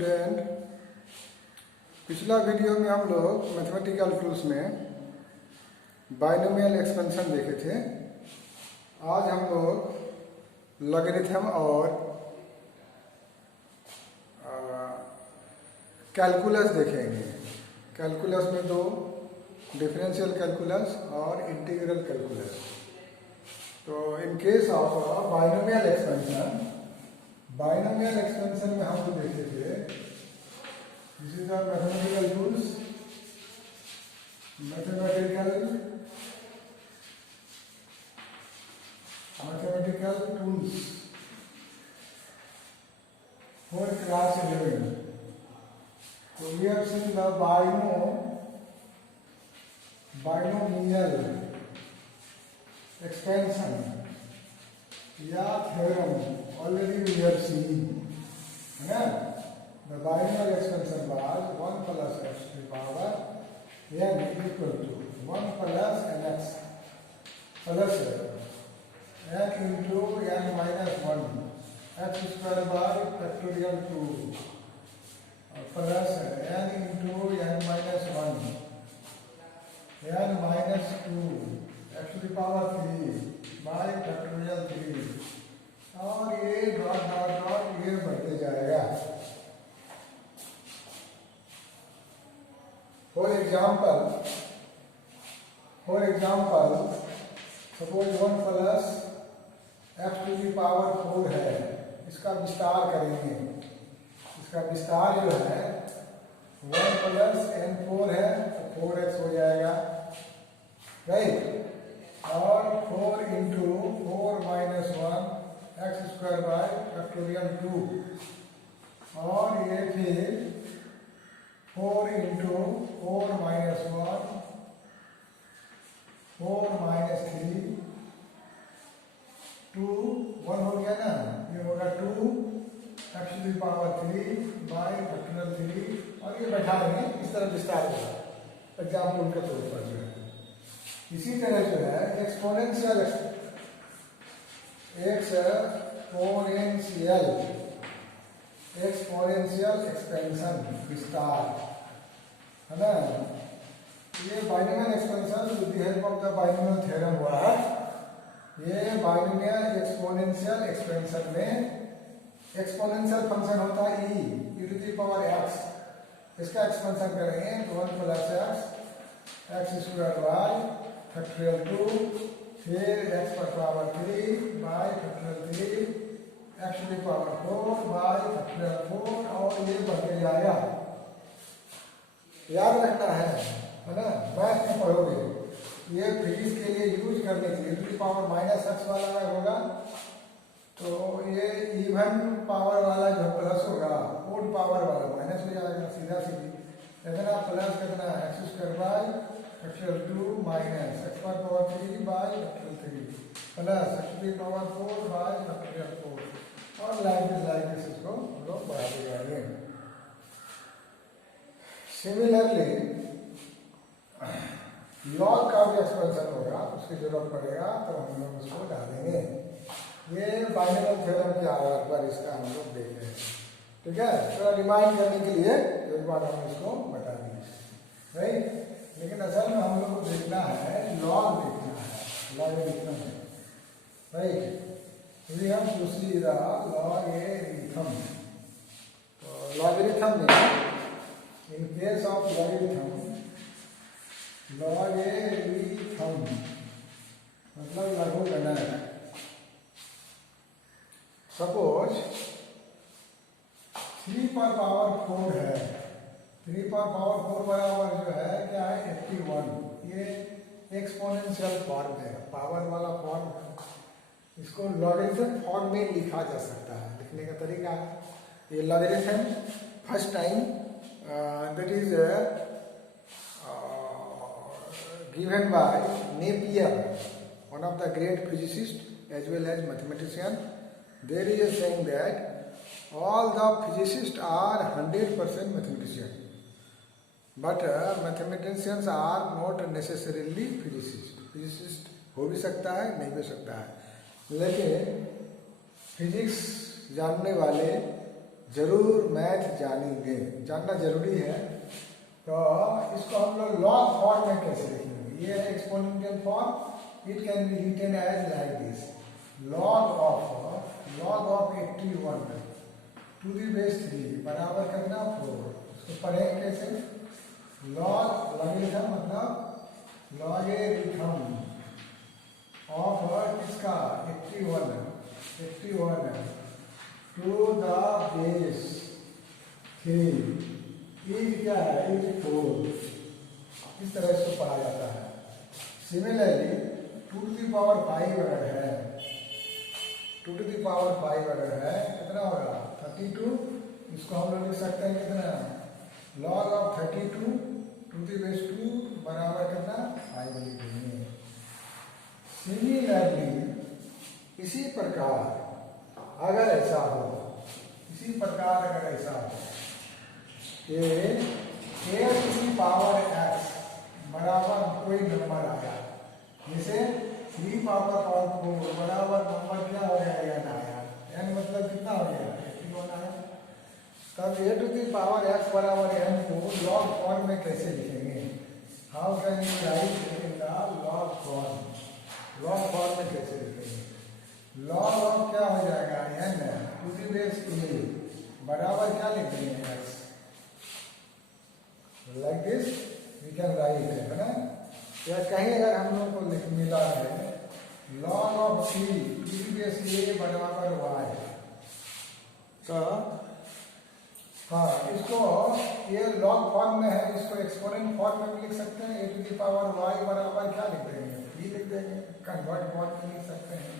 Student, पिछला video में हम लोग मैथमेटिकल टूल्स में बाइनोमियल एक्सपेंशन देखे थे। आज हम लोग लॉगरिथम और कैलकुलस देखेंगे। कैलकुलस में दो, डिफरेंशियल कैलकुलस और इंटीग्रल कैलकुलस। तो in case of binomial expansion में हम लोग देखे थे, this is our mathematical tools, for class 11. So we have seen the binomial expansion या theorem already we have seen, है ना? The binomial expansion was 1 plus x to the power n equal to 1 plus nx plus n into n minus 1 x square by factorial 2 plus n into n minus 1 n minus 2 x to the power 3 by factorial 3 और ये dot dot dot ये बढ़ते जाएगा। For example suppose 1 plus x to the power 4 है, इसका विस्तार करेंगे। इसका विस्तार जो है 1 प्लस n4 है तो 4x हो जाएगा, राइट। और 4 into 4 minus 1 x square by factorial 2 और ये फिर 4 इंटू 4 माइनस 1 4 माइनस 3 2 1 हो गया ना, ये होगा 2 x to the power 3 by factorial 3 और ये बैठा देंगे। इस तरह विस्तार होगा एग्जाम्पल के तौर पर जो है। इसी तरह जो है एक्सपोनेंशियल एक्सपेंशन विस्तार, है ना। ये binomial expansion with the help of the binomial theorem हुआ है। ये बाइनोमियल एक्सपोनेंशियल एक्सपेंशन में एक्सपोनेंशियल फंक्शन होता है e to the power x, इसका एक्सपेंशन करेंगे तो 1 plus x square by factorial 2 फिर x पर power 3 by factorial 3 x to the power 4 by factorial 4 और ये बढ़ते जाएगा। याद रखना है ना, मैथ में पढ़ोगे। ये फिजिक्स के लिए यूज करने के लिए to the power minus x वाला होगा तो ये इवन पावर वाला जो प्लस होगा ओड पावर वाला माइनस हो जाएगा, सीधा सीधी। कितना प्लस कितना X square by factorial 2 minus X पर power 3 by factorial 3 plus X to the power 4 by factorial 4 और लाइक दिस इसको हम लोग बढ़ाते जाएंगे। सिमिलरली लॉग का भी एक्सपेंशन होगा, उसकी जरूरत पड़ेगा तो हम लोग उसको डालेंगे। ये बाइनोमियल थ्योरम के आधार पर इसका हम लोग देख रहे हैं, ठीक है। थोड़ा रिमाइंड करने के लिए एक बार हम इसको बता देंगे, राइट। लेकिन असल में हम लोग को देखना है लॉग, देखना है logarithm, right. We have to see the logarithm. तो लॉगरिथम में इन केस ऑफ लॉगरिथम मतलब लघु गणक। सपोज 3 पर पावर 4 है, 3 पर पावर 4 बराबर जो है क्या है 81। ये एक्सपोनेंशियल फॉर्म है, पावर वाला फॉर्म। इसको लॉगरिथम फॉर्म में लिखा जा सकता है। लिखने का तरीका ये logarithm first time that is given by Napier, one of the great physicists as well as mathematician. There is a saying that all the physicists are 100% mathematicians, but mathematicians are not necessarily physicists. Physicist हो भी सकता है, नहीं भी सकता है, लेकिन physics जानने वाले जरूर मैथ जानेंगे, जानना जरूरी है। तो इसको हम लोग लॉग फॉर्म में कैसे लिखेंगे? ये है exponential form, it can be written as like this, log of 81 to the base 3 बराबर कितना 4। इसको पढ़ेंगे कैसे? लॉगरिथम मतलब लॉगरिथम ऑफ किसका 81 टू द बेस 3 इज क्या है? इज 4। इस तरह इसको पढ़ा जाता है। सिमिलरली 2 टू दी पावर 5 अगर है, 2 टू दी पावर 5 अगर है कितना होगा 32। इसको हम लोग लिख सकते हैं कितना? Log of 32 to the base 2 बराबर कितना 5 लिखेंगे। सिमिलरली इसी प्रकार अगर ऐसा हो, इसी प्रकार अगर ऐसा हो कि a to the power x बराबर कोई नंबर आया, जैसे 3 पावर 4 बराबर नंबर क्या हो गया n आया, n मतलब कितना हो गया 81 आया। तब a to the power x बराबर n को लॉग फॉर्म में कैसे लिखेंगे? How can you write in the log form? Log form में कैसे लिखेंगे? लॉग ऑफ क्या हो जाएगा n to the base a बराबर क्या लिखेंगे x, like this we can write, है ना। या कहीं अगर हम लोग को मिला है log of c to the base a बराबर y, तो हाँ इसको ये लॉग फॉर्म में है, इसको एक्सपोनेंट फॉर्म में भी लिख सकते हैं। a to the power y बराबर क्या लिख देंगे 3 लिख देंगे। कन्वर्ट फॉर्म में लिख सकते हैं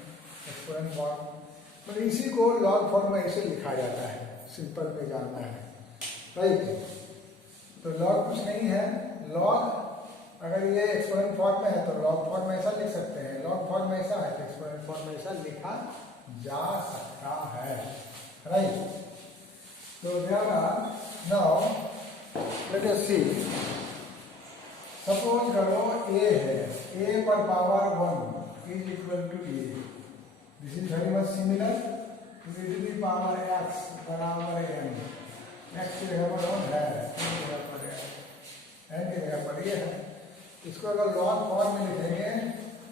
एक्सपोनेंट फॉर्म, तो इसी को लॉग फॉर्म में ऐसे लिखा जाता है। सिंपल में जानना है, राइट। तो लॉग कुछ नहीं है, लॉग अगर ये एक्सपोनेंट फॉर्म में है तो लॉग फॉर्म में ऐसा लिख सकते हैं, लॉग फॉर्म में ऐसा है तो एक्सपोनेंट फॉर्म में ऐसा लिखा जा सकता है, राइट। तो now let us see, suppose करो a है, a पर power 1 is equal to a, this is very much similar to e to the power x बराबर n, x की जगह पर 1 है, n की जगह पर ये है। इसको अगर लॉग फॉर्म में लिखेंगे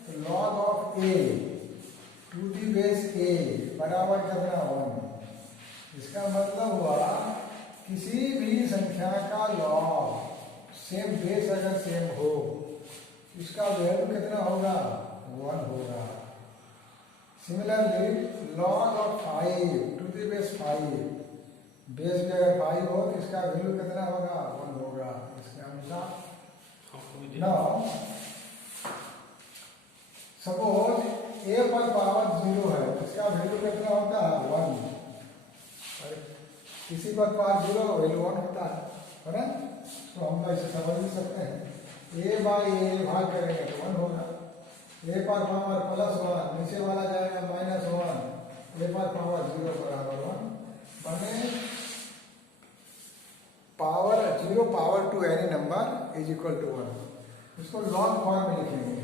तो log of a to the base a बराबर कितना 1। इसका मतलब हुआ किसी भी संख्या का लॉग सेम बेस अगर सेम हो, इसका वैल्यू कितना होगा 1 होगा। Similarly log of 5 to the base 5, base में अगर 5 हो तो इसका वैल्यू कितना होगा 1 होगा इसके अनुसार। नाउ सपोज a पर पावर 0 है, इसका वैल्यू कितना होता है 1, किसी पर पावर 0 वैल्यू 1 होता है ना। तो हम लोग इसे समझ भी सकते हैं, a बाई a भाग करेंगे तो 1 होगा। a पर पावर +1, नीचे वाला जाएगा -1, a पर पावर 0 बराबर 1 बने power 0 power to any number is equal to 1। इसको लॉग फॉर्म में लिखेंगे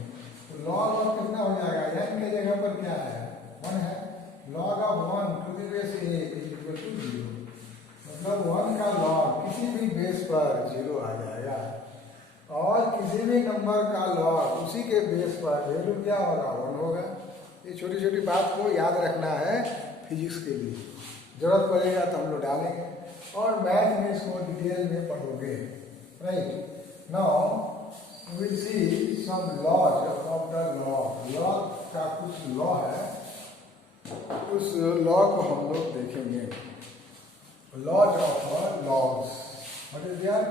तो लॉग ऑफ कितना हो जाएगा, n के जगह पर क्या है 1 है, log of 1 to the base a is equal to 0, मतलब 1 का लॉग किसी भी बेस पर 0 आ जाएगा, और किसी भी नंबर का लॉग उसी के बेस पर वैल्यू क्या होगा 1 होगा। ये छोटी छोटी बात को याद रखना है फिजिक्स के लिए, जरूरत पड़ेगा तो हम लोग डालेंगे और मैथ में इसको डिटेल में पढ़ोगे, right. Now we will see some laws of the log का कुछ लॉ है, उस लॉ को हम लोग देखेंगे। Laws of logs, what is there?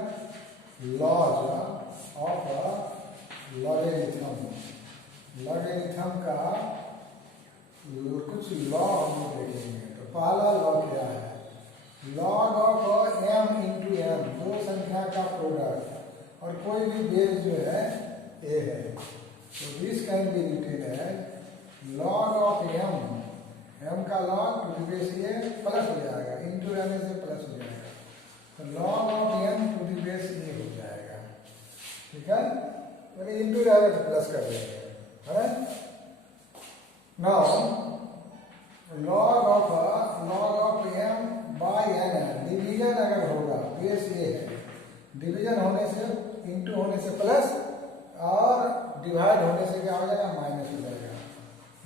Laws of logarithm, logarithm का कुछ लॉ हम लोग देखेंगे। तो पहला लॉ क्या है? Log of m into m, दो संख्या का प्रोडक्ट और कोई भी बेस जो है a है, तो this can be written as log of m, m का log to the base a plus हो जाएगा, इंटू रहने से प्लस हो जाएगा, तो log of m to the base a हो जाएगा, ठीक है। मैंने इंटू रहेगा तो प्लस कर देंगे, है। Now log of m by n है। डिवीजन अगर होगा, बेस ये है, डिवीजन होने से, इंटू होने से प्लस, और डिवाइड होने से क्या हो जाएगा, माइनस हो जाएगा।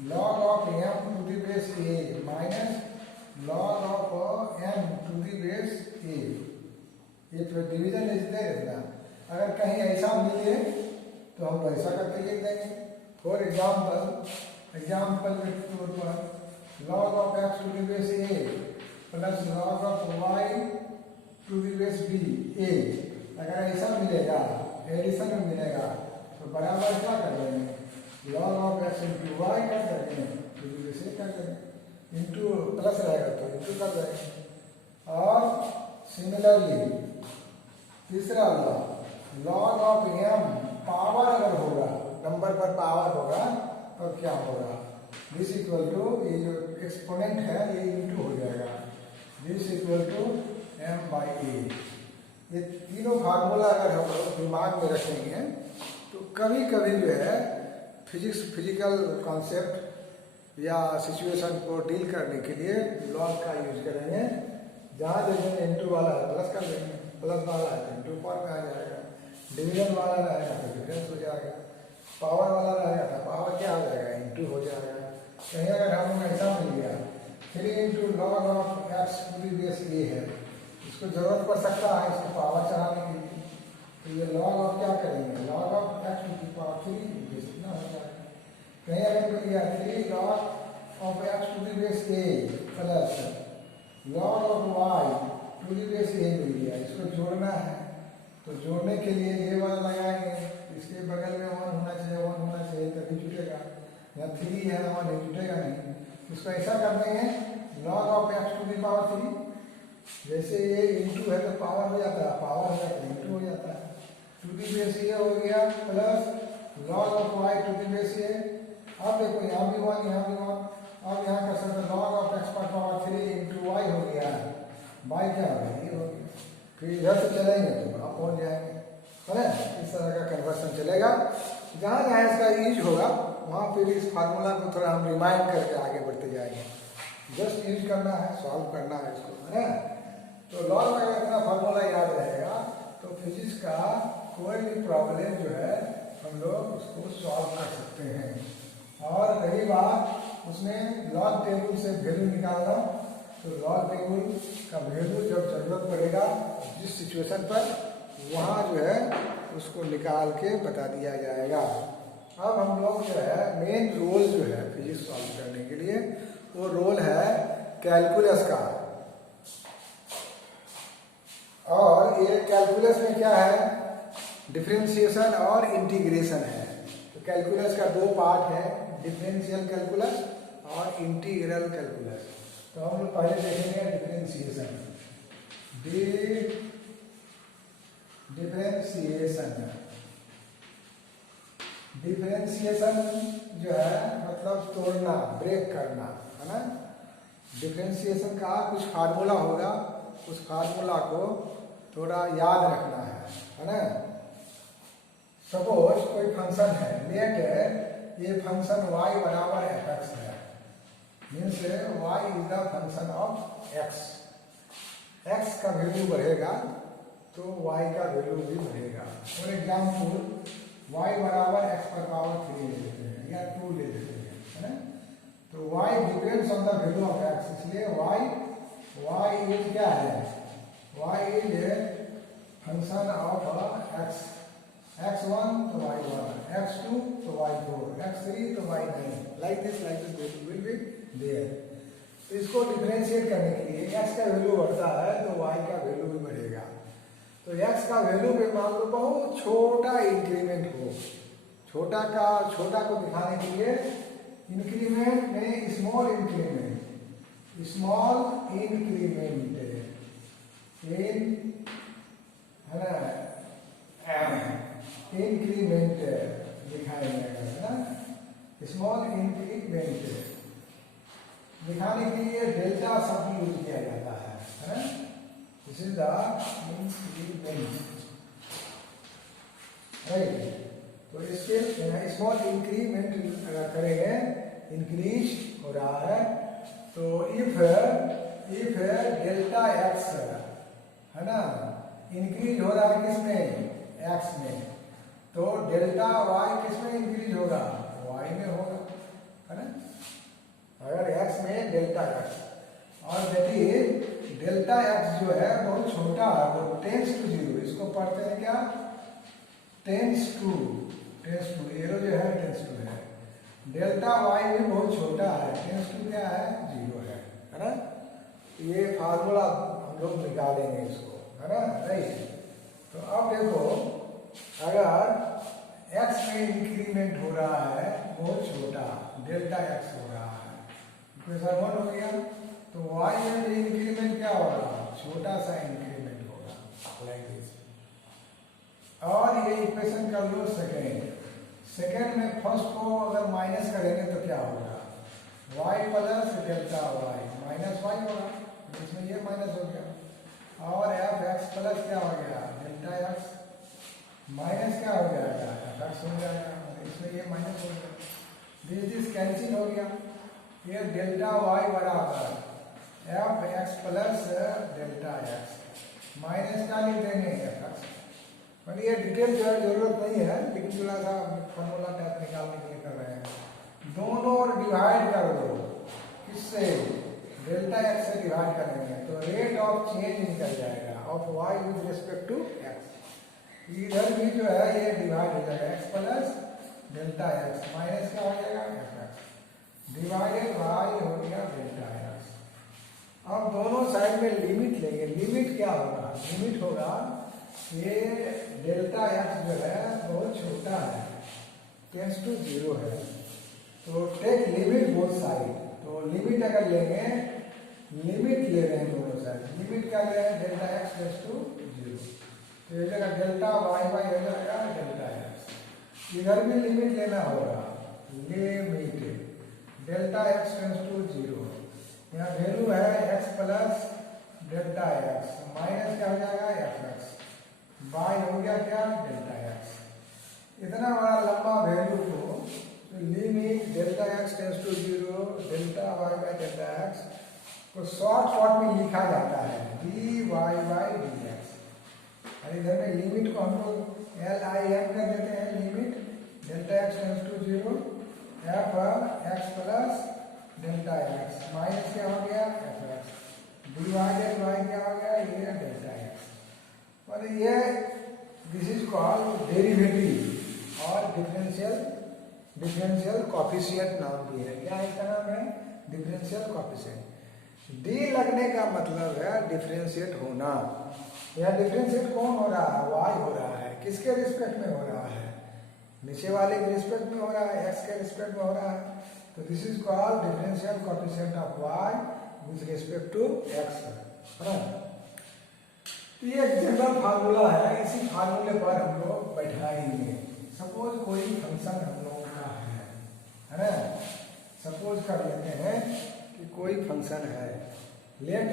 Log of M to the base A minus log of M to the base A. ये तो डिवीजन इज देयर ना। अगर कहीं ऐसा मिले तो हम वैसा करके लिख देंगे। फॉर एग्जाम्पल के तौर पर log of x to the base A plus log of Y to the base B A. अगर ऐसा मिलेगा, एडिशन में मिलेगा, तो बराबर क्या कर देंगे, log of x into y कर देंगे, टू द बेस ए कर देंगे, इंटू प्लस रहेगा तो इंटू कर देंगे। और सिमिलरली तीसरा लॉग ऑफ एम पावर अगर होगा, नंबर पर पावर होगा, तो क्या होगा, दिस इक्वल टू, ये जो एक्सपोनेंट है ये इंटू हो जाएगा, this equal to M by A. ये तीनों फार्मूला अगर हम लोग दिमाग में रखेंगे तो कभी कभी जो है फिजिकल कॉन्सेप्ट या सिचुएशन को डील करने के लिए लॉग का यूज करेंगे। जहाँ देखेंगे इंटू वाला है प्लस कर देंगे, प्लस वाला है तो इंटू फॉर्म में आ जाएगा, डिवीजन वाला रहेगा तो डिफरेंस हो जाएगा, पावर वाला रहेगा तो पावर क्या हो जाएगा, इंटू हो जाएगा। कहीं अगर हम ऐसा मिल गया 3 into log of x to the base A है, इसको जरूरत पड़ सकता है इसको पावर चढ़ाने के लिए, तो ये लॉग ऑफ क्या करेंगे, log of x to the power 3 base इतना हो जाएगा। कहीं अगर मिल गया 3 log of x to the base A plus log of Y to the base A मिल गया, इसको जोड़ना है तो जोड़ने के लिए ये वाला लगाएंगे, इसके बगल में 1 होना चाहिए, 1 होना चाहिए तभी जुटेगा, यहाँ 3 है 1 नहीं जुटेगा नहीं। इसको ऐसा कर देंगे log of x to the power 3, जैसे ये इंटू है तो पावर हो जाता है, पावर हो जाता है इंटू हो जाता है, टू द बेस ए हो गया plus log of Y to the base A. अब देखो यहाँ भी 1 यहाँ भी 1, अब यहाँ कर सकते लॉग ऑफ एक्स पर पावर 3 इंटू वाई हो गया, वाई क्या हो गया, ये हो गया। फिर इधर से चलेंगे तो आप पहुँच जाएंगे, है ना। इस तरह का कन्वर्सन चलेगा। जहाँ जहाँ इसका यूज होगा वहाँ फिर इस फार्मूला को थोड़ा हम रिमाइंड करके आगे बढ़ते जाएंगे। जस्ट यूज करना है, सॉल्व करना है इसको, है ना। तो लॉग में अगर इतना फार्मूला याद रहेगा तो फिजिक्स का कोई भी प्रॉब्लम जो है हम लोग उसको सॉल्व कर सकते हैं। और रही बात उसमें लॉग टेबल से वैल्यू निकालना, तो लॉग टेबल का वैल्यू जब जरूरत पड़ेगा जिस सिचुएशन पर, वहाँ जो है उसको निकाल के बता दिया जाएगा। अब हम लोग जो है मेन रोल जो है फिजिक्स सॉल्व करने के लिए, वो रोल है कैलकुलस का। और ये कैलकुलस में क्या है, डिफरेंशिएशन और इंटीग्रेशन है। तो कैलकुलस का 2 पार्ट है, डिफरेंशियल कैलकुलस और इंटीग्रल कैलकुलस। तो हम लोग पहले देखेंगे डिफरेंशिएशन। डिफरेंशिएशन जो है मतलब तोड़ना, ब्रेक करना, है ना। डिफरेंशिएशन का कुछ फार्मूला होगा, उस फार्मूला को थोड़ा याद रखना है ना। सपोज कोई फंक्शन है, लेट ये फंक्शन y बराबर fx है, means y is the function of x। x का वैल्यू बढ़ेगा तो y का वैल्यू भी बढ़ेगा। फॉर एग्जाम्पल y बराबर x पर पावर 3 ले लेते हैं या 2 ले लेते हैं, है ना। तो y depends on the value of x, इसलिए y इज क्या है, y is function of x। x1 तो y1, x2 तो y4, x3 तो y9, like this will be there. तो इसको डिफरेंशिएट करने के लिए x का वैल्यू बढ़ता है तो y का वैल्यू भी बढ़ेगा। तो x का वैल्यू पे मान लो बहुत छोटा इंक्रीमेंट हो, छोटा को दिखाने के लिए इंक्रीमेंट में स्मॉल इंक्रीमेंट इंक्रीमेंट दिखाया जाएगा, है ना। स्मॉल इंक्रीमेंट दिखाने के लिए डेल्टा शब्द यूज किया जाता है ना। This is the increment, right. तो इसके स्मॉल इंक्रीमेंट करेंगे, इंक्रीज हो रहा है। तो इफ इफ डेल्टा एक्स है ना इंक्रीज हो रहा है किसमें एक्स में, तो डेल्टा वाई किसमें इंक्रीज होगा वाई में होगा, है ना। अगर एक्स में डेल्टा एक्स और देखिए डेल्टा एक्स जो है बहुत छोटा है, वो टेंस टू जीरो, इसको पढ़ते हैं क्या टेंस टू एरो जो है टेंस टू है। डेल्टा वाई भी बहुत छोटा है, टेंस टू क्या है जीरो है ना। ये फार्मूला हम लोग निकालेंगे इसको, है ना राइट। तो अब देखो अगर एक्स में इंक्रीमेंट हो रहा है बहुत छोटा डेल्टा एक्स हो रहा है, इक्वेशन 1 हो गया, तो वाई में भी इंक्रीमेंट क्या होगा छोटा सा इंक्रीमेंट होगा लाइक दिस। और ये इक्वेशन कर लो सेकेंड में फर्स्ट को अगर माइनस करेंगे तो क्या होगा y plus delta y minus y होगा, इसमें ये माइनस हो गया, और एफ एक्स प्लस क्या हो गया डेल्टा एक्स माइनस क्या हो जाएगा एफ एक्स हो जाएगा, इसमें ये माइनस हो गया, दिस कैंसिल हो गया, ये डेल्टा वाई बराबर F x plus delta x minus क्या लिख देंगे एफ एक्स। मतलब ये डिटेल जो है जरूरत नहीं है, लेकिन थोड़ा सा फॉर्मूला टाइप निकालने के लिए कर रहे हैं। दोनों और डिवाइड कर दो किससे डेल्टा एक्स से डिवाइड करेंगे तो रेट ऑफ चेंज निकल जाएगा of y with respect to x. इधर भी जो है ये डिवाइड हो जाएगा x plus delta x minus क्या हो जाएगा एफ एक्स डिवाइडेड वाई हो गया डेल्टा एक्स। अब दोनों साइड में लिमिट लेंगे, लिमिट क्या होगा लिमिट होगा ये डेल्टा एक्स जो है बहुत छोटा है टेंस टू जीरो है, तो टेक लिमिट बोथ साइड, तो लिमिट अगर लेंगे लिमिट ले रहे हैं दोनों साइड, लिमिट क्या ले रहे हैं delta x tends to zero, तो ये जगह डेल्टा वाई वाई हो जाएगा डेल्टा एक्स। इधर भी लिमिट लेना होगा, limit delta x tends to zero, यहाँ वैल्यू है x plus delta x minus क्या हो जाएगा एफ एक्स बाई हो गया क्या डेल्टा एक्स। इतना बड़ा लंबा वैल्यू को limit delta x tends to zero delta y by delta x को शॉर्ट में लिखा जाता है d y by D x, और इधर में लिमिट को हम लोग एल आई एम कर देते हैं, limit delta x tends to zero f x plus delta x minus क्या हो गया एफ एक्स डिवाइडेड बाई क्या हो गया ये डेल्टा एक्स। और ये दिस इज कॉल्ड डेरिवेटिव और डिफरेंशियल कॉफिशिएंट नाम भी है, क्या इसका नाम है डिफरेंशियल कॉफिशिएंट। डी लगने का मतलब है डिफरेंशिएट होना, यह डिफरेंशिएट कौन हो रहा है वाई हो रहा है, किसके रिस्पेक्ट में हो रहा है नीचे वाले के रिस्पेक्ट में हो रहा है एक्स के रिस्पेक्ट में हो रहा है, तो this is called differential coefficient of y with respect to x, है ना। तो ये एक जनरल फार्मूला है, इसी फार्मूले पर हम लोग बैठाएंगे। सपोज कोई फंक्शन हम लोगों का है ना, सपोज कर लेते हैं कि कोई फंक्शन है, लेट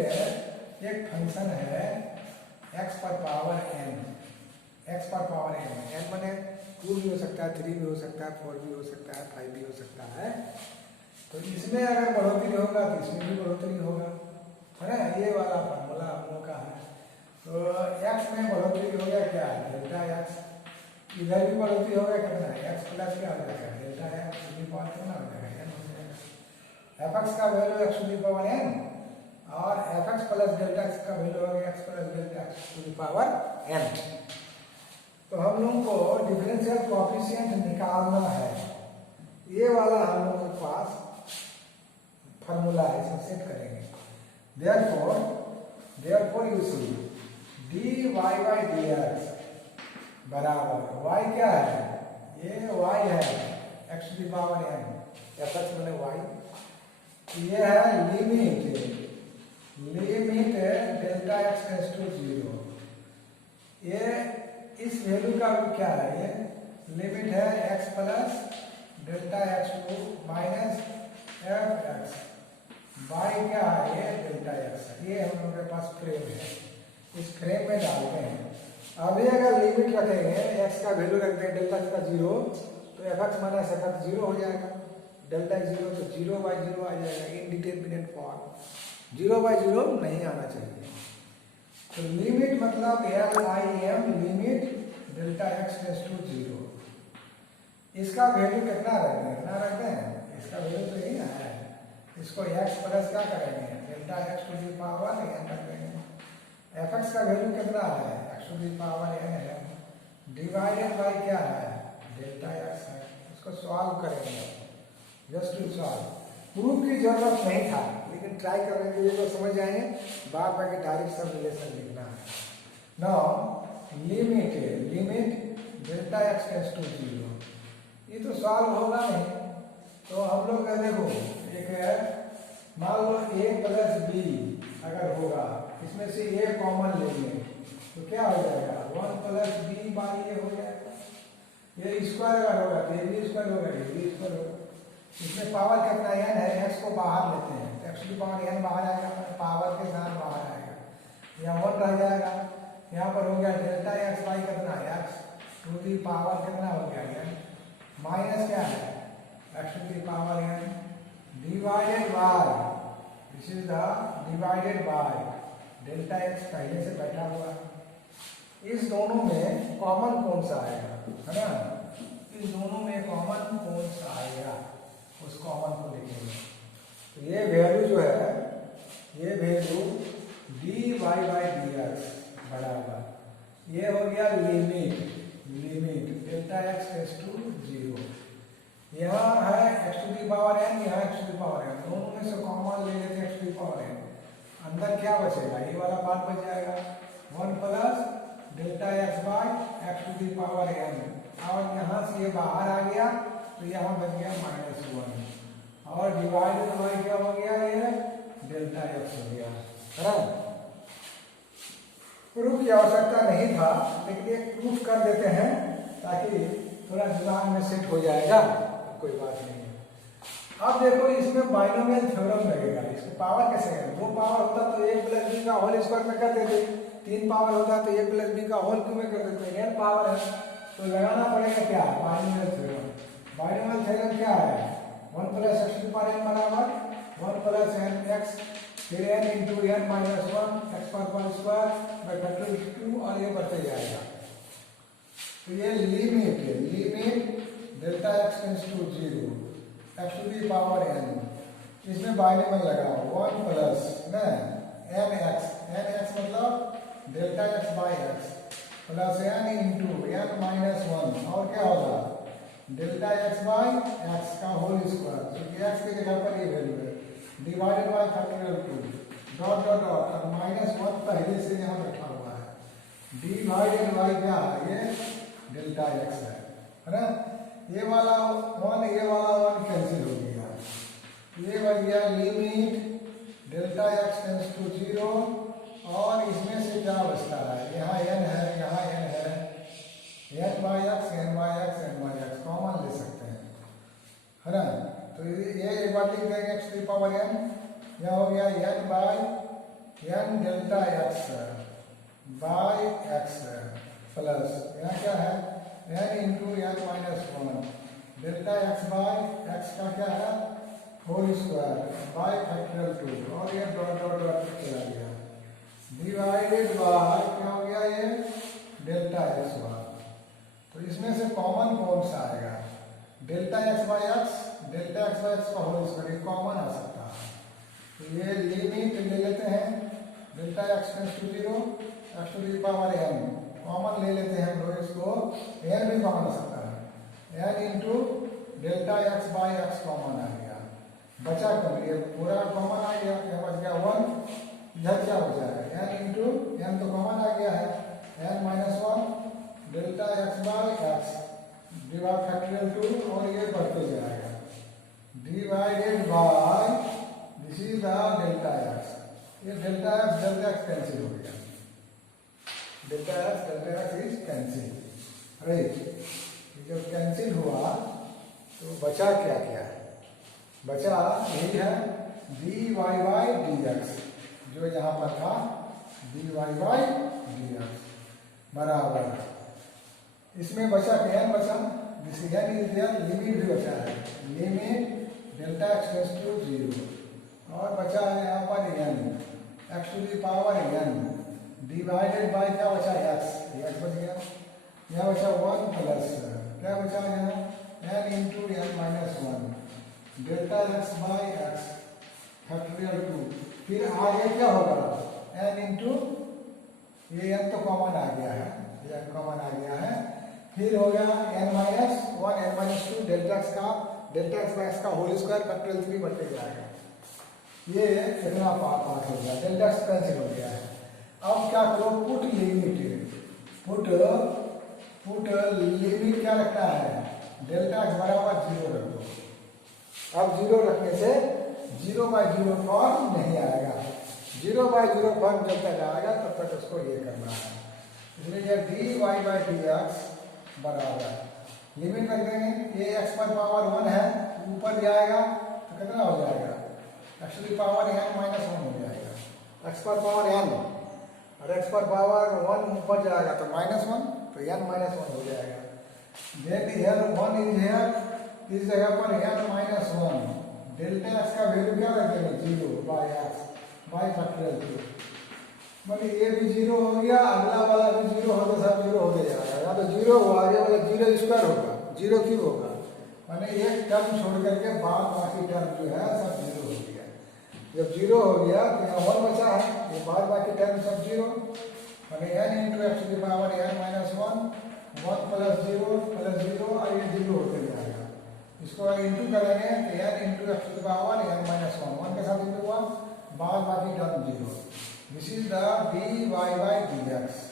एक फंक्शन है x पर पावर n, x पर पावर n माने 2 भी हो सकता है 3 भी हो सकता है 4 भी हो सकता है 5 भी हो सकता है, तो इसमें अगर बढ़ोतरी होगा तो इसमें भी बढ़ोतरी होगा, है ना। ये वाला फार्मूला हम लोग का है, तो x में बढ़ोतरी हो गया क्या डेल्टा एक्स, इधर भी बढ़ोतरी हो गया कितना x प्लस क्या हो जाएगा delta x to the power कितना हो जाएगा n हो जाएगा। एफ एक्स का value x to the power n और f x plus delta x का वैल्यू हो गया x plus delta x to the power n। तो हम लोग को डिफरेंशियल कोएफिशिएंट निकालना है, ये वाला हम लोग के पास फार्मूला है, इसे सेट करेंगे। Therefore you see d y by D x बराबर वाई क्या है ये वाई है x to the power n, f x मैंने वाई, ये है limit delta x tends to zero, ये इस वैल्यू का क्या है ये लिमिट है x plus delta x to minus f x by क्या है ये डेल्टा एक्स, ये हम लोग के पास फ्रेम है, इस फ्रेम में डालते हैं। अभी अगर लिमिट रखेंगे x का वैल्यू रखते हैं डेल्टा का 0, तो F x minus f x 0 हो जाएगा, डेल्टा 0 तो 0 बाई 0 आ जाएगा इनडिटरमिनेट फॉर्म, 0/0 नहीं आना चाहिए। तो लिमिट मतलब LIM limit delta x tends to 0। इसका वैल्यू कितना रखते हैं, इतना रखते हैं, इसका वैल्यू तो यही है। इसको x प्लस क्या करेंगे, delta x to the power n रख देंगे। fx का वैल्यू कितना है, x to the power n है, डिवाइडेड बाय क्या है, डेल्टा x है। इसको सॉल्व करेंगे, जस्ट टू सॉल्व। प्रूफ की जरूरत नहीं था, लेकिन ट्राई करने के लिए तो समझ जाएंगे। बार बार के डायरेक्ट सब रिलेशन लिखना है। Now limit delta x tends to 0, ये तो सॉल्व होगा नहीं। तो हम लोग देखो, एक है मान लो a प्लस b अगर होगा, इसमें से a कॉमन लेंगे तो क्या हो जाएगा, 1 प्लस b बाई a हो जाएगा। ये स्क्वायर अगर होगा तो ये भी स्क्वायर होगा, ये भी स्क्वायर होगा। इसमें पावर कितना n है, x को बाहर लेते हैं तो x की पावर n बाहर आएगा, पावर के साथ बाहर आएगा, यहाँ 1 रह जाएगा। यहाँ पर हो गया डेल्टा x बाई कितना, x टू दी पावर कितना हो गया n, माइनस क्या है x to the power n divided by, this is the divided by delta x पहले से बैठा हुआ है। इस दोनों में कॉमन कौन सा आएगा, है ना, इस दोनों में कॉमन कौन सा आएगा, उस कॉमन को लिखेंगे। तो ये वैल्यू जो है, ये वैल्यू dy बाई dx बराबर, ये हो गया limit delta x tends to 0। यहाँ है x to the power n, यहाँ x to the power n, दोनों में से कॉमन ले लेते हैं x to the power n। अंदर क्या बचेगा, ये वाला पार्ट बच जाएगा, 1 plus delta x by x to the power n, और यहाँ से ये बाहर आ गया तो यहाँ बच गया -1, और डिवाइडेड बाई क्या हो गया, ये डेल्टा x हो गया, है ना। प्रूफ की आवश्यकता नहीं था, लेकिन एक प्रूफ कर देते हैं ताकि थोड़ा दिमाग में सेट हो जाएगा, कोई बात नहीं है। अब देखो, इसमें बाइनोमियल थ्योरम लगेगा। इसको पावर कैसे करें, 2 पावर होता तो 1 प्लस बी का होल स्क्वायर में कर देते, 3 पावर होता तो 1 प्लस बी का होल क्यों में कर देते, n पावर है तो लगाना पड़ेगा क्या, बाइनोमियल थ्योरम। बाइनोमियल थ्योरम क्या है, 1 plus x to power n बराबर 1 प्लस n x, फिर n into n minus 1 x power square by factorial 2, और ये बढ़ते जाएगा। तो ये limit delta x tends to 0 x to the power n, इसमें बाइनोमियल लगा 1 प्लस n x मतलब delta x by x plus n into n minus 1, और क्या होगा डेल्टा x बाई x का होल स्क्वायर, क्योंकि x की जगह पर ये वैल्यू है, divided bye factorial 2 dot dot dot, और -1 पहले से यहाँ रखा हुआ है, डिवाइडेड बाय क्या है, ये डेल्टा x है ना। ये वाला 1 ये वाला 1 कैंसिल हो गया, ये बन गया limit delta x tends to 0, और इसमें से क्या बचता है, यहाँ n है, यहाँ n है, n बाई x कॉमन ले सकते हैं, है ना। तो ये एक बार लिख देंगे x टू पावर n, यह हो गया n by n delta x by x plus यहाँ क्या है n into n minus 1 delta x by x का क्या है होल स्क्वायर बाई फैक्टोरियल 2, और ये डॉट डॉट डॉट चला गया, डिवाइडेड बाय क्या हो गया, ये डेल्टा x बाई। तो इसमें से कॉमन कौन सा आएगा, delta x by x, delta x by x का होल स्क्वायर कॉमन आ सकता है। तो ये लिमिट ले लेते हैं delta x tends to 0 x to the power n, common ले लेते हैं हम लोग, इसको n भी कॉमन आ सकता है, n into delta x by x common आ गया, बचा कम, ये पूरा कॉमन आ गया, क्या बच गया 1, इधर क्या बचा है n इंटू n तो कॉमन आ गया है, n minus 1 delta x by x divide factorial 2, और ये बढ़ते जाएगा, divided by this is the delta x, ये डेल्टा x कैंसिल हो गया, delta x is cancel, right. जब कैंसिल हुआ तो बचा क्या क्या है, बचा यही है dy बाई dx, जो यहाँ पर था dy बाई dx बराबर, इसमें बचा क्या बचा, डिसीजन इज देयर, लिमिट भी बचा है, limit delta x tends to 0 और बचा है यहाँ पर n, x to the power n divided by क्या बचा x बच गया। यहाँ बचा 1 प्लस क्या बचा यहाँ n into n minus 1 delta x by x factorial 2। फिर आगे क्या होगा n इंटू ये n तो कॉमन आ गया है, ये n कॉमन आ गया है। फिर हो गया n minus 1 n minus 2 delta x by x का होल स्क्वायर फैक्टोरियल 3 बढ़ते जाएगा। ये इतना पार्ट हो गया, डेल्टा x कैंसिल हो गया है। अब क्या करो पुट लिमिट, पुट लिमिट क्या रखना है डेल्टा x बराबर 0 रख दो। अब 0 रखने से 0 बाय 0 फॉर्म नहीं आएगा, 0 बाय 0 फॉर्म जब तक आएगा तब तक उसको ये करना है। इसलिए ये dy बाय dx बराबर लिमिट रख देंगे। ये x पर पावर 1 है, ऊपर जाएगा तो कितना हो जाएगा x की पावर n माइनस 1 हो जाएगा। x पर पावर n और x पर पावर 1 ऊपर जाएगा तो माइनस 1, तो n माइनस 1 हो जाएगा। देन हियर 1 इज हियर, इस जगह पर n माइनस 1 डेल्टा x का वैल्यू क्या रख देंगे 0 बाय x बाय फैक्टोरियल 2। मतलब ये भी 0 हो गया, अगला वाला भी 0 हो तो सब 0 हो जाएगा। या तो 0 हो आगे वाला 0 स्क्वायर होगा, 0 क्यों होगा माने एक टर्म छोड़ करके बाद बाकी टर्म जो है सब 0 हो गया। जब 0 हो गया तो यहाँ 1 बचा है, ये बाद बाकी टर्म सब 0 माने n इंटू एक्स की पावर n माइनस 1 प्लस 0 और ये 0 होते जाएगा। इसको इंटू करेंगे तो n इंटू एक्स की पावर n माइनस 1 के साथ इंटू 1 बाद बाकी term 0। This is the dy by dx।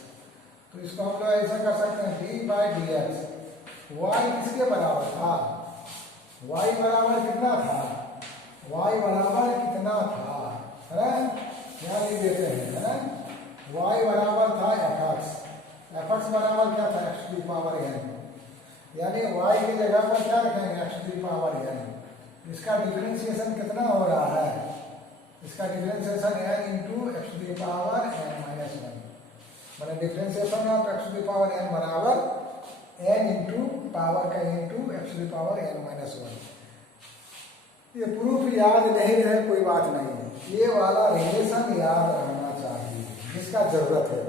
तो इसको हम लोग ऐसा कर सकते हैं dy बाय dx y किसके बराबर था, y बराबर कितना था, y बराबर कितना था है ना, यहाँ लिख देते हैं है ना। y बराबर था fx बराबर क्या था x की पावर n, यानी y की जगह पर क्या रखेंगे x की पावर n। इसका डिफरेंशिएशन कितना हो रहा है, इसका differentiation n into x to the power n minus 1 माने differentiation of x to the power n बराबर n इंटू पावर का into x to the power n minus 1। ये प्रूफ याद नहीं रहे कोई बात नहीं है, ये वाला रिलेशन याद रहना चाहिए, जिसका जरूरत है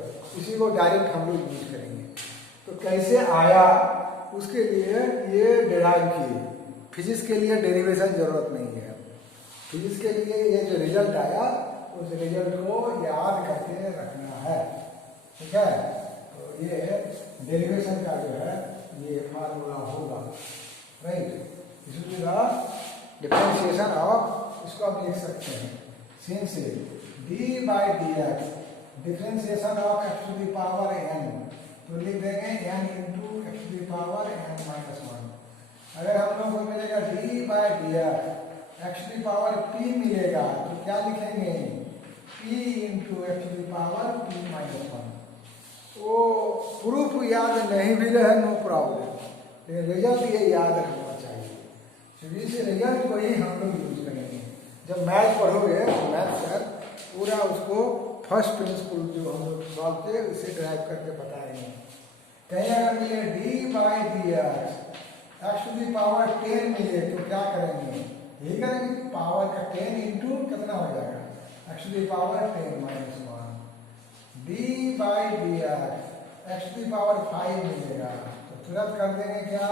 इसी को डायरेक्ट हम लोग यूज करेंगे। तो कैसे आया उसके लिए ये डिराइव किए, फिजिक्स के लिए डेरिवेशन जरूरत नहीं है। फिजिक्स के लिए ये जो रिजल्ट आया उस रिजल्ट को याद करके रखना है, ठीक है। तो ये डेरिवेशन का जो है ये फार्मूला होगा, राइट। इसलिए डिफरेंशिएशन ऑफ, इसको आप लिख सकते हैं since d by D x differentiation of x to the power n, तो लिख देंगे n into x to the power n minus 1। अगर हम लोग को मिलेगा d by D x to the power p मिलेगा तो क्या लिखेंगे p into x to the power p minus 1। तो प्रूफ याद नहीं भी रहे नो प्रॉब्लम, रिजल्ट ये याद रखना चाहिए। इस रिजल्ट को ही हम लोग यूज करेंगे जब मैथ पढ़ोगे तो मैथ सर पूरा उसको फर्स्ट प्रिंसिपल जो हम लोग सॉल्व किए उसे ड्राइव करके बताएंगे। कहीं अगर मिले d by D x to the power 10 मिले तो क्या करेंगे, यही करेंगे पावर का 10 इंटू कितना हो जाएगा x to the power 10 minus 1। D by D x to the power 5 मिलेगा तो तुरंत कर देंगे क्या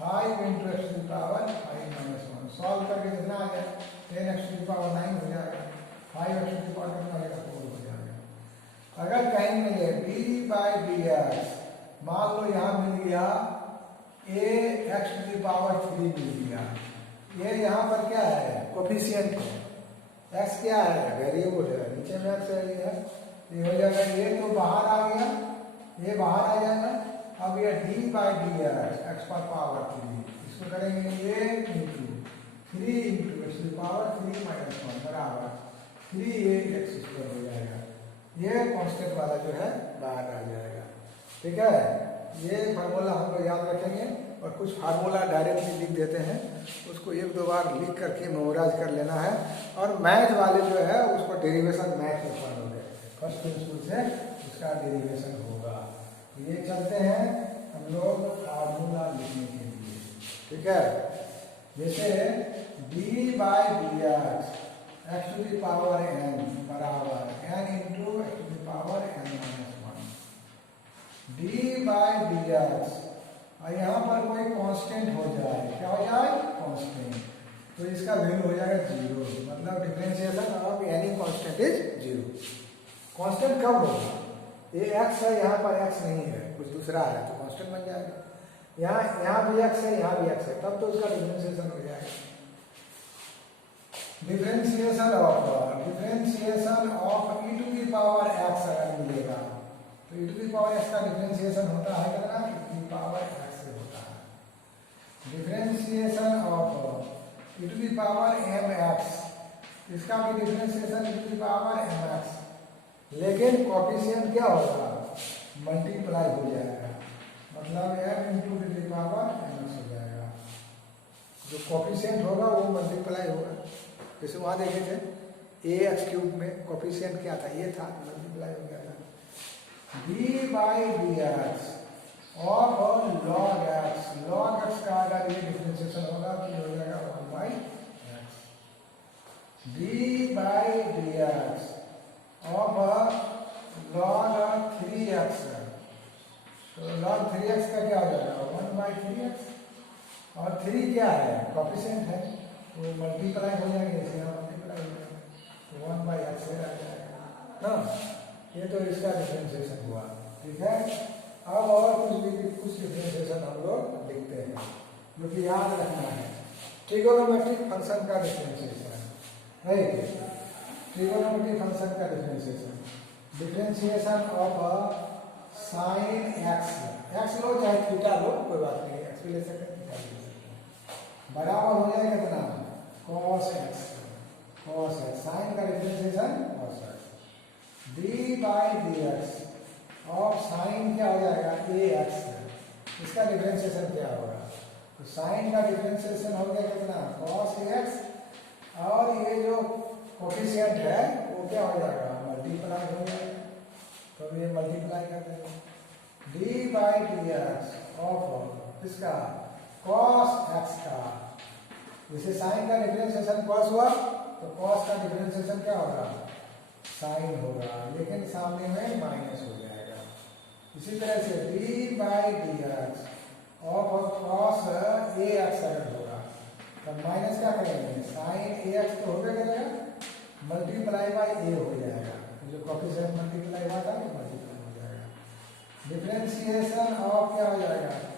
5 into x to the power 5 minus 1। Solve करके कितना आ जाएगा 10 एक्स टू दी पावर 9 हो जाएगा, 5 एक्स टू दी पावर कितना हो जाएगा 4 हो जाएगा। अगर कहीं मिले डी बाई डी एक्स, मान लो यहाँ मिल गया ए एक्स टू दी पावर 3 मिल गया, ये यहाँ पर क्या है कोफिशिएंट है, एक्स क्या है वेरिएबल है, नीचे में एक्स है, ये हो जाएगा ये तो बाहर आ गया, ये बाहर आ जाएगा। अब ये डी बाई डी एक्स पर पावर 3, इसको करेंगे ये इंटू 3 इंटू एक्स की पावर 3 माइनस 1 बराबर 3 ये एक्स स्क्वायर हो जाएगा। ये कांस्टेंट वाला जो है बाहर आ जाएगा, ठीक है। ये फार्मूला हम लोग याद रखेंगे और कुछ फार्मूला डायरेक्टली लिख देते हैं, उसको एक दो बार लिख करके मेमोराइज कर लेना है। और मैथ वाले जो है उसको डेरिवेशन मैथ में पढ़ोगे, फर्स्ट प्रिंसिपल से उसका डेरिवेशन होगा। ये चलते हैं हम लोग फार्मूला लिखने के लिए, ठीक है। जैसे D by D x x to the power n बराबर n into x to the power n minus one D by D x. और यहाँ पर कोई कांस्टेंट हो जाए, क्या हो जाए? कांस्टेंट, तो इसका वैल्यू हो जाएगा जीरो, मतलब differentiation of any constant is zero. Constant कब होगा? ये एक्स है, यहाँ पर एक्स नहीं है, कुछ दूसरा है, तो कांस्टेंट बन जाएगा। यहाँ भी एक्स है, यहाँ भी एक्स है, तब तो उसका डिफरेंशिएशन हो जाएगा। Differentiation of e to the power x अगर मिलेगा तो e to the power x का डिफरेंशिएशन होता है कितना? E to the power x से होता है। Differentiation of e to the power m x, इसका भी differentiation e to the power m x, लेकिन कोफिशिएंट क्या होगा? मल्टीप्लाई हो जाएगा, मतलब m into d the power m x हो जाएगा। जो कोफिशिएंट होगा वो मल्टीप्लाई होगा। जैसे वहां देखे थे ए एक्स क्यूब में कोफिशिएंट क्या था? ये था, मल्टीप्लाई हो गया था। D by D X of log x, log x का अगर ये डिफरेंशिएशन होगा तो हो जाएगा one by x. D by D X of log three x, तो लॉग थ्री एक्स का क्या हो जाएगा? One by three x. और थ्री क्या है? कोफिशिएंट है, तो मल्टीप्लाई हो जाएंगे, इसे यहाँ मल्टीप्लाई हो जाएगा, तो वन बाई एक्स से आ जाएगा ना। ये तो इसका डिफरेंशिएशन हुआ, ठीक है। अब और कुछ डिफरेंशिएशन हम लोग लिखते हैं, जो कि याद रखना है। ट्रिगोनोमेट्रिक फंक्शन का डिफरेंशिएशन, राइट? ट्रिगोनोमेट्रिक फंक्शन का differentiation, differentiation of sine X, X लो चाहे थीटा लो, कोई बात नहीं, एक्स भी ले सकते हैं, थीटा भी ले सकते हैं, बराबर हो जाएगा कितना? Cos X, cos X, sine का differentiation cos X. D by D X of sine क्या हो जाएगा? ए एक्स, इसका डिफरेंशिएशन क्या होगा? तो साइन का डिफरेंशिएशन हो गया कितना? कॉस एक्स, और ये जो कोफिशिएंट है वो क्या हो जाएगा? मल्टीप्लाई हो जाएगा, तो ये मल्टीप्लाई कर देंगे। D by D X of इसका कॉस एक्स का, जैसे साइन का डिफरेंशिएशन कॉस हुआ तो कॉस का डिफरेंशिएशन क्या होगा? साइन होगा, लेकिन सामने में माइनस हो जाएगा। इसी तरह से D by D X of cos A x अगर होगा तब माइनस क्या करेंगे? साइन ए एक्स तो होगा करेगा, मल्टीप्लाई बाई ए हो जाएगा, जो कोफिशिएंट मल्टीप्लाई हुआ था वो मल्टीप्लाई हो जाएगा। डिफरेंशिएशन ऑफ क्या हो जाएगा?